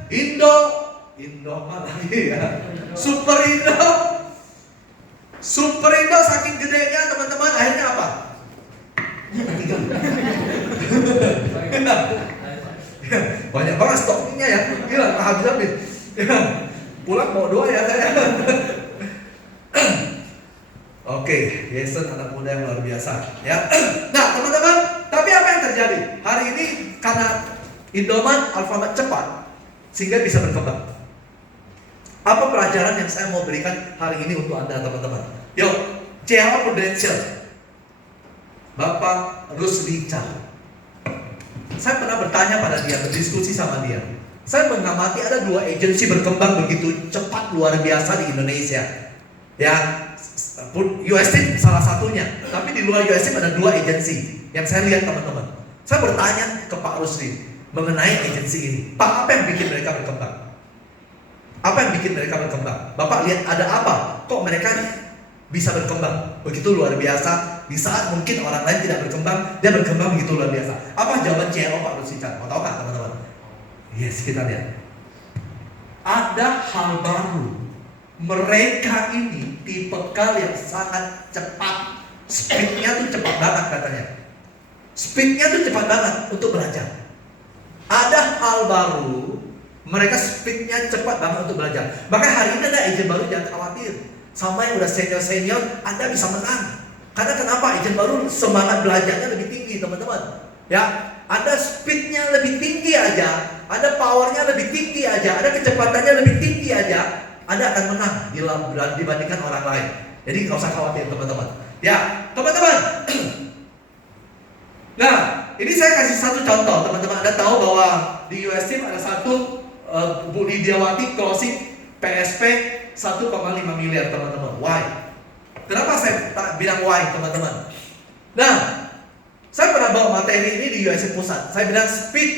Indomart lagi ya, Super Indo saking gedenya, teman-teman. Akhirnya apa? Banyak banget stoknya ya, gila, habis. Pulang bawa 2 ya saya. Oke, Jason anak muda yang luar biasa ya. Nah, teman-teman, tapi apa yang terjadi? Hari ini karena Indomaret, Alfamart cepat sehingga bisa berkembang. Apa pelajaran yang saya mau berikan hari ini untuk Anda, teman-teman? Yuk, CLO Prudential, Bapak Rusli Chan. Saya pernah bertanya pada dia, berdiskusi sama dia. Saya mengamati ada 2 agensi berkembang begitu cepat luar biasa di Indonesia. Ya, UST salah satunya. Tapi di luar UST ada 2 agensi yang saya lihat, teman-teman. Saya bertanya ke Pak Rusli mengenai agensi ini. Pak, apa yang bikin mereka berkembang? Apa yang bikin mereka berkembang? Bapak lihat ada apa? Kok mereka bisa berkembang begitu luar biasa? Di saat mungkin orang lain tidak berkembang, dia berkembang begitu luar biasa. Apa jawaban CLO Pak Rusli Chan? Mau tahu nggak, teman-teman? Yes, kita lihat. Ada hal baru. Mereka ini tipikal yang sangat cepat. Speednya tuh cepat banget katanya. Speednya tuh cepat banget untuk belajar. Ada hal baru, mereka speednya cepat banget untuk belajar. Maka hari ini ada agent baru, jangan khawatir. Sama yang udah senior, Anda bisa menang. Karena kenapa? Agent baru semangat belajarnya lebih tinggi, teman-teman. Ya, ada speednya lebih tinggi aja, ada powernya lebih tinggi aja, ada kecepatannya lebih tinggi aja, Anda akan menang dibandingkan orang lain. Jadi nggak usah khawatir, teman-teman. Ya, teman-teman. Nah, ini saya kasih satu contoh teman-teman. Anda tahu bahwa di US Team ada satu Bu Lidiawati closing PSP 1,5 miliar teman-teman. Why? Kenapa saya bilang why teman-teman? Nah, saya pernah bawa materi ini di US Pusat. Saya bilang speed.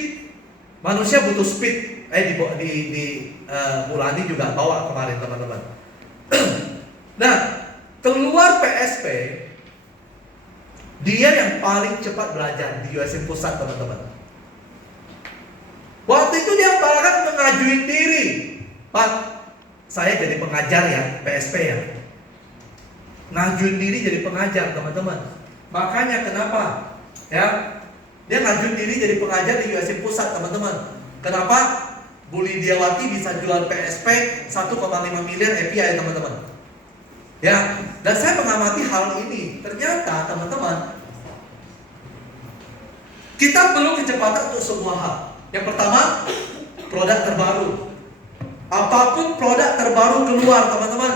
Manusia butuh speed. Di Mulani juga bawa kemarin teman-teman. Nah, keluar PSP, dia yang paling cepat belajar di US Pusat teman-teman. Waktu itu dia bahkan mengajuin diri, Pak, saya jadi pengajar ya, PSP ya. Ngajuin diri jadi pengajar teman-teman. Makanya kenapa? Ya, dia ngajuin diri jadi pengajar di US Pusat teman-teman. Kenapa? Bu Lidiawati bisa jual PSP 1,5 miliar API teman-teman. Ya, dan saya mengamati hal ini. Ternyata teman-teman, kita perlu kecepatan untuk semua hal. Yang pertama, produk terbaru. Apapun produk terbaru keluar teman-teman,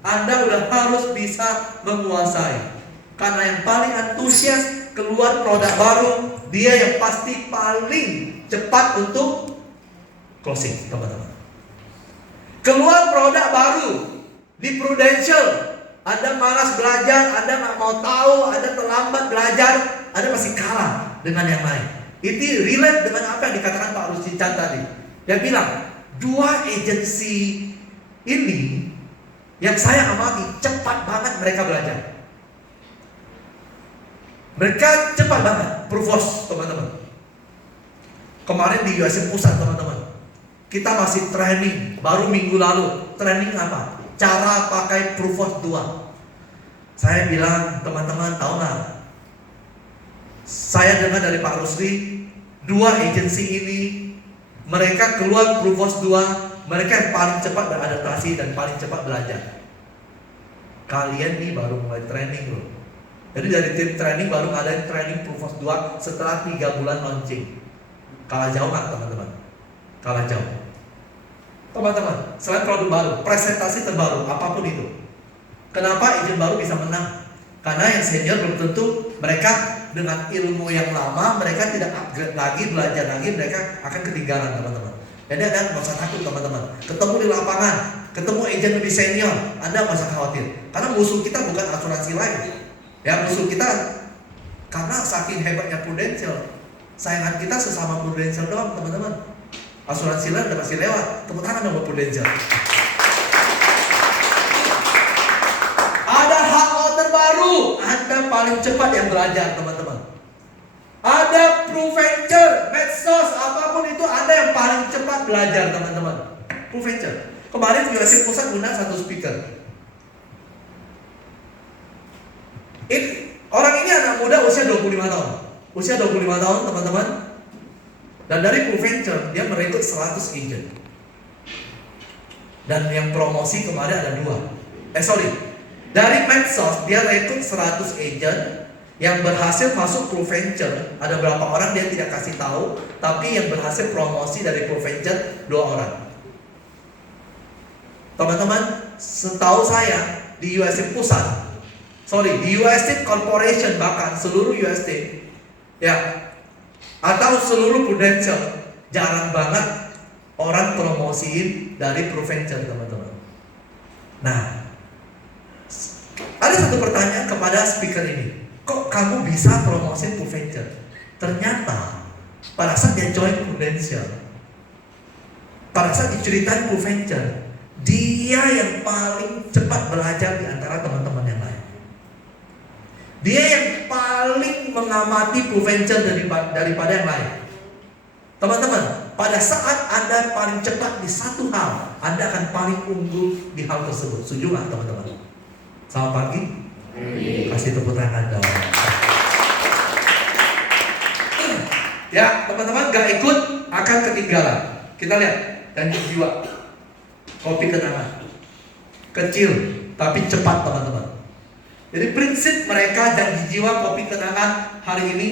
Anda udah harus bisa menguasai. Karena yang paling antusias keluar produk baru, dia yang pasti paling cepat untuk closing teman-teman. Keluar produk baru di Prudential, Anda malas belajar, Anda nggak mau tahu, Anda terlambat belajar, Anda pasti kalah dengan yang lain. Itu relate dengan apa yang dikatakan Pak Rusdican tadi. Dia bilang, dua agensi ini yang saya amati cepat banget mereka belajar. Mereka cepat banget, Provos teman-teman. Kemarin di US Pusat teman-teman, kita masih training, baru minggu lalu. Training apa? Cara pakai Provos 2. Saya bilang, teman-teman tahu nggak? Saya dengar dari Pak Rusdi, dua agensi ini, mereka keluar Provos 2, mereka yang paling cepat beradaptasi dan paling cepat belajar. Kalian nih baru mulai training loh. Jadi dari tim training baru ngadain training Provos 2 setelah 3 bulan launching. Kalah jauh nggak teman-teman? Kalah jauh. Teman-teman, selain produk baru, presentasi terbaru, apapun itu. Kenapa agent baru bisa menang? Karena yang senior belum tentu mereka dengan ilmu yang lama, mereka tidak upgrade lagi, belajar lagi, mereka akan ketinggalan teman-teman. Jadi Anda nggak usah takut teman-teman. Ketemu di lapangan, ketemu agent lebih senior, Anda nggak usah khawatir. Karena musuh kita bukan asuransi lain. Ya, musuh kita karena saking hebatnya Prudential, saingan kita sesama Prudential doang teman-teman. Asuransi lain udah pasti lewat. Tepuk tangan dong buat Prudential. Ada HO terbaru, Anda paling cepat yang belajar teman-teman. Ada ProVenture, medsos, apapun itu Anda yang paling cepat belajar teman-teman. ProVenture. Kemarin US Pusat guna satu speaker. Orang ini anak muda usia 25 tahun. Usia 25 tahun teman-teman. Dan dari ProVenture dia merekrut 100 agent. Dan yang promosi kemarin ada 2. Dari medsos dia rekrut 100 agent. Yang berhasil masuk ProVenture ada berapa orang dia tidak kasih tahu. Tapi yang berhasil promosi dari ProVenture 2 orang. Teman-teman, setahu saya di US Pusat, di US Corporation, bahkan seluruh US ya, atau seluruh Prudential, jarang banget orang promosiin dari ProVenture teman-teman. Nah, ada satu pertanyaan kepada speaker ini, kok kamu bisa promosiin ProVenture? Ternyata pada saat dia join Prudential, pada saat diceritain ProVenture, dia yang paling cepat belajar di antara teman-teman yang lain. Dia yang paling mengamati ProVenture daripada yang lain. Teman-teman, pada saat Anda paling cepat di satu hal, Anda akan paling unggul di hal tersebut. Setuju nggak teman-teman? Selamat pagi. Kasih tepuk tangan dong. Ya, teman-teman gak ikut akan ketinggalan. Kita lihat janji jiwa. Kopi kenangan. Kecil tapi cepat teman-teman. Jadi prinsip mereka janji jiwa kopi kenangan hari ini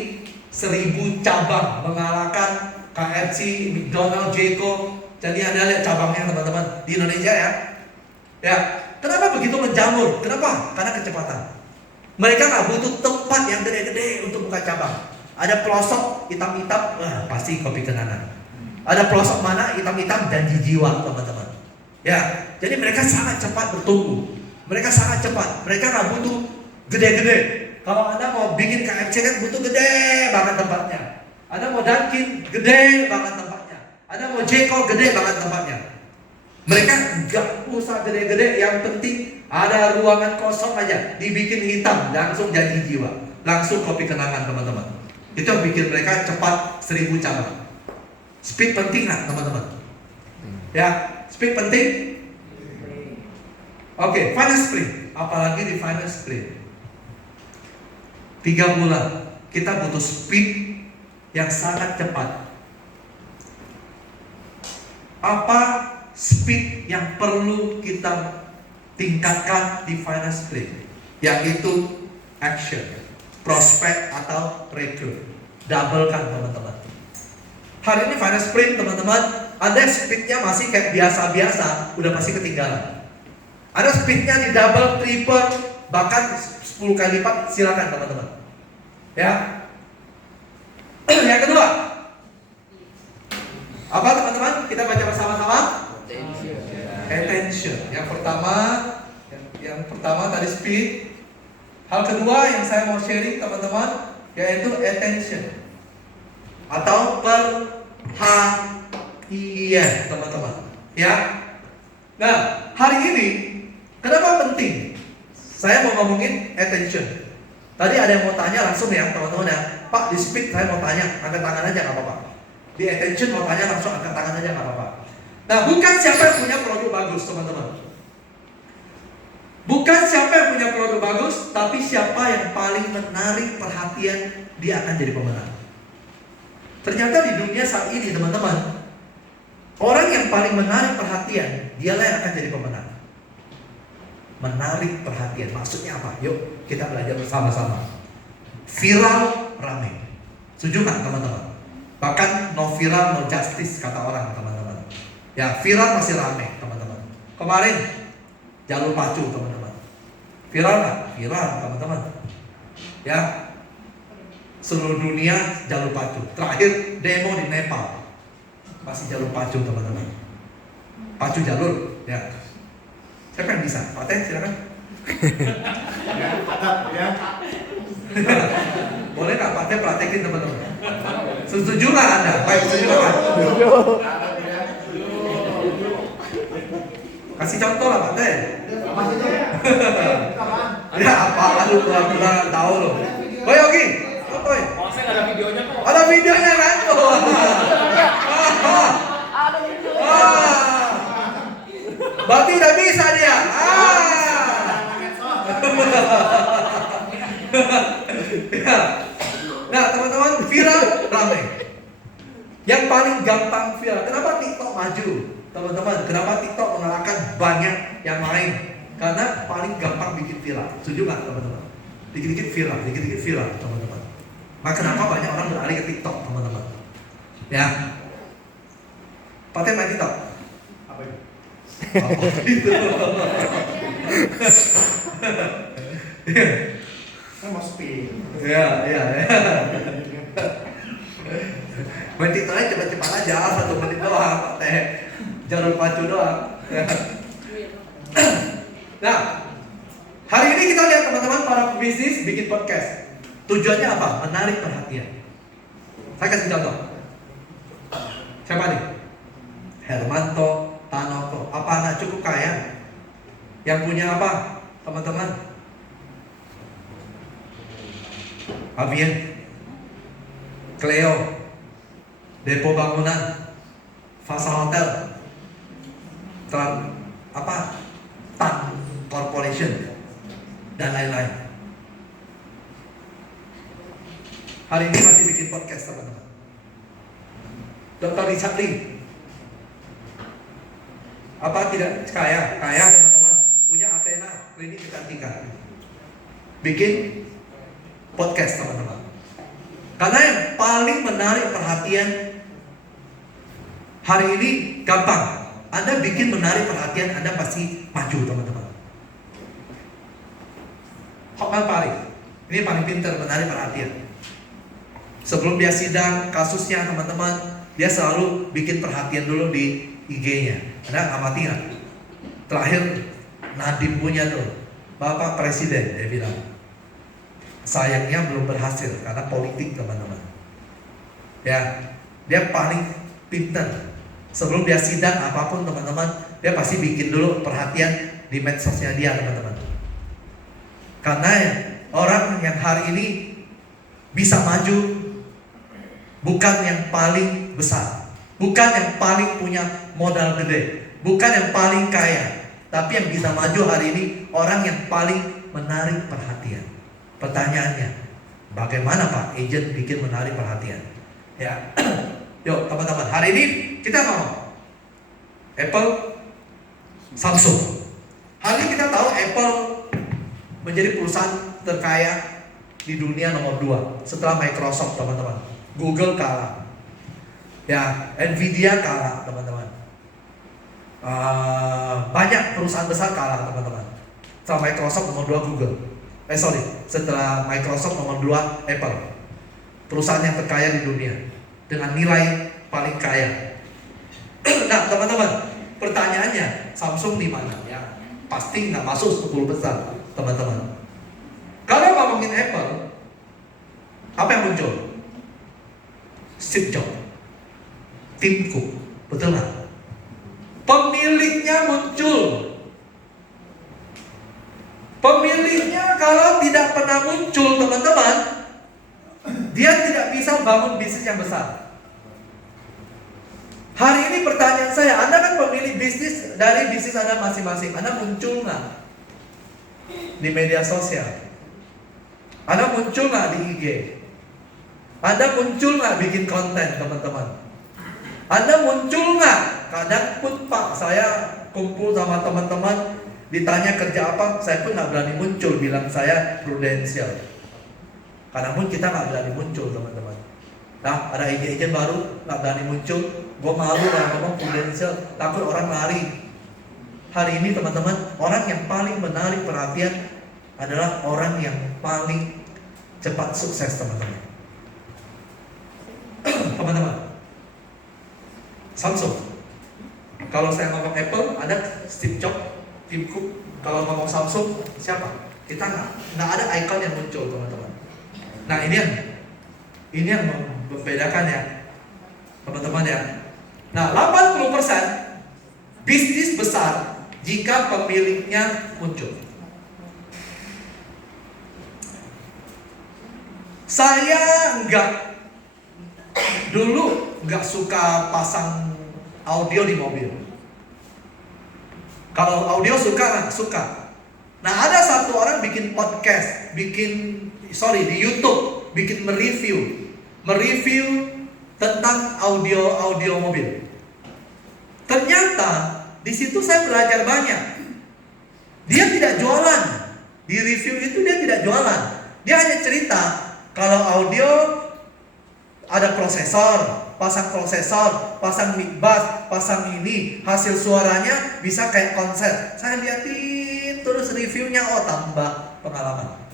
1000 cabang mengalahkan KFC, McDonald, Jeko. Jadi Anda lihat cabangnya teman-teman di Indonesia ya. Ya, kenapa begitu menjamur? Kenapa? Karena kecepatan. Mereka nggak butuh tempat yang gede-gede untuk buka cabang. Ada pelosok hitam-hitam, wah pasti kopi kenangan. Ada pelosok mana hitam-hitam janji jiwa teman-teman. Ya, jadi mereka sangat cepat bertumbuh. Mereka sangat cepat. Mereka nggak butuh gede-gede. Kalau Anda mau bikin KFC kan butuh gede banget tempatnya. Anda mau Dunkin gede banget tempatnya. Anda mau Jeko gede banget tempatnya. Mereka nggak usah gede-gede. Yang penting ada ruangan kosong aja, dibikin hitam, langsung janji jiwa, langsung kopi kenangan teman-teman. Itu yang bikin mereka cepat 1000 cabang. Speed penting nggak teman-teman? Ya, speed penting. Oke, finance sprint. Apalagi di finance sprint 3 bulan, kita butuh speed yang sangat cepat. Apa speed yang perlu kita tingkatkan di finance sprint? Yaitu action, prospek atau rekrut. Doublekan teman-teman. Hari ini finance sprint teman-teman, Anda speednya masih kayak biasa-biasa, udah pasti ketinggalan. Ada speednya di double, triple, bahkan 10 kali lipat, silakan teman-teman. Ya. Yang kedua, apa teman-teman? Kita baca bersama-sama. Attention. Yang pertama tadi speed. Hal kedua yang saya mau sharing teman-teman yaitu attention atau perhatian teman-teman. Ya. Nah, hari ini kenapa penting? Saya mau ngomongin attention. Tadi ada yang mau tanya langsung ya teman-teman ya. Pak, di speed saya mau tanya, angkat tangan aja nggak apa-apa. Di attention mau tanya langsung angkat tangan aja nggak apa-apa. Nah, bukan siapa yang punya produk bagus teman-teman. Bukan siapa yang punya produk bagus, tapi siapa yang paling menarik perhatian, dia akan jadi pemenang. Ternyata di dunia saat ini teman-teman, orang yang paling menarik perhatian, dialah yang akan jadi pemenang. Menarik perhatian, maksudnya apa? Yuk kita belajar bersama-sama. Viral rame. Setuju nggak teman-teman? Bahkan no viral no justice kata orang teman-teman. Ya viral masih rame teman-teman. Kemarin jalur pacu teman-teman. Viral nggak? Viral teman-teman. Ya seluruh dunia jalur pacu. Terakhir demo di Nepal masih jalur pacu teman-teman. Pacu jalur ya. Siapa yang bisa? Pak Teh, silakan. Ya. Boleh nggak Pak Teh praktekin teman-teman? Setuju nggak Anda? Baik, setuju nggak? Kasih contoh lah Pak Teh. Ya apa? Aduh, kurang tahu loh. Boy, oke. Contoh. Oh, saya nggak ada videonya kok. Ada videonya kan? Berarti udah bisa dia. Nah teman-teman, viral ramai. Yang paling gampang viral. Kenapa TikTok maju? Teman-teman, kenapa TikTok mengalahkan banyak yang lain? Karena paling gampang bikin viral. Setuju nggak teman-teman? Dikit-dikit viral, dikit-dikit viral teman-teman. Maka kenapa banyak orang beralih ke TikTok teman-teman? Ya. Pakai main TikTok. Apa itu? Oh, gitu. Saya mau speed. Ya. Main TikTok aja cepat-cepat aja, 1 menit doang, Pak Teh. Jalur pacu doang. Nah, hari ini kita lihat teman-teman para pebisnis bikin podcast. Tujuannya apa? Menarik perhatian. Saya kasih contoh. Siapa nih? Hermanto Tanoko. Apa anak cukup kaya? Yang punya apa? Teman-teman? Avian, Cleo, Depo Bangunan, Fasa Hotel, Tan Corporation, dan lain-lain. Hari ini masih bikin podcast teman-teman. Dr. Richard Lee, apa tidak kaya? Kaya teman-teman, punya Athena klinik kecantikan, bikin podcast teman-teman. Karena yang paling menarik perhatian hari ini gampang. Anda bikin menarik perhatian, Anda pasti maju teman-teman. Hotman Paris, ini paling pintar menarik perhatian. Sebelum dia sidang kasusnya teman-teman, dia selalu bikin perhatian dulu di IG-nya. Anda ngamati nggak? Terakhir Nadiem punya tuh, Bapak Presiden, dia bilang. Sayangnya belum berhasil karena politik teman-teman. Ya, dia paling pintar. Sebelum dia sidang apapun teman-teman, dia pasti bikin dulu perhatian di medsosnya dia teman-teman. Karena orang yang hari ini bisa maju bukan yang paling besar, bukan yang paling punya modal gede, bukan yang paling kaya, tapi yang bisa maju hari ini orang yang paling menarik perhatian. Pertanyaannya, bagaimana Pak agent bikin menarik perhatian? Ya, yuk teman-teman, hari ini kita mau Apple, Samsung. Hari ini kita tahu Apple menjadi perusahaan terkaya di dunia nomor 2 setelah Microsoft teman-teman. Google kalah, ya, Nvidia kalah teman-teman. Banyak perusahaan besar kalah teman-teman. Setelah Microsoft nomor 2 Google. Setelah Microsoft nomor 2 Apple. Perusahaan yang terkaya di dunia dengan nilai paling kaya. Nah teman-teman, pertanyaannya Samsung di mana? Ya, pasti nggak masuk 10 besar teman-teman. Kalau ngomongin Apple, apa yang muncul? Steve Jobs, Tim Cook, betul nggak? Pemiliknya muncul. Pemiliknya kalau tidak pernah muncul teman-teman, dia tidak bisa bangun bisnis yang besar. Hari ini pertanyaan saya, Anda kan pemilik bisnis, dari bisnis Anda masing-masing, Anda muncul nggak di media sosial? Anda muncul nggak di IG? Anda muncul nggak bikin konten teman-teman? Anda muncul nggak? Kadang pun Pak, saya kumpul sama teman-teman, ditanya kerja apa, saya pun nggak berani muncul, bilang saya prudensial. Karena pun kita nggak berani muncul teman-teman. Nah, ada agent baru nggak berani muncul, gue malu lah ngomong prudensial, takut orang lari. Hari ini teman-teman, orang yang paling menarik perhatian adalah orang yang paling cepat sukses teman-teman. Teman-teman, Samsung. Kalau saya ngomong Apple, ada Steve Jobs, Tim Cook. Kalau ngomong Samsung, siapa? Kita nggak ada icon yang muncul teman-teman. Nah ini yang membedakan ya teman-teman ya. Nah 80% bisnis besar jika pemiliknya muncul. Saya dulu nggak suka pasang audio di mobil. Kalau audio suka. Nah ada satu orang bikin podcast, di YouTube, bikin mereview tentang audio mobil. Ternyata di situ saya belajar banyak. Dia tidak jualan. Di review itu dia tidak jualan. Dia hanya cerita kalau audio ada prosesor, pasang mic bass, pasang ini, hasil suaranya bisa kayak konser. Saya liatin terus reviewnya, tambah pengalaman.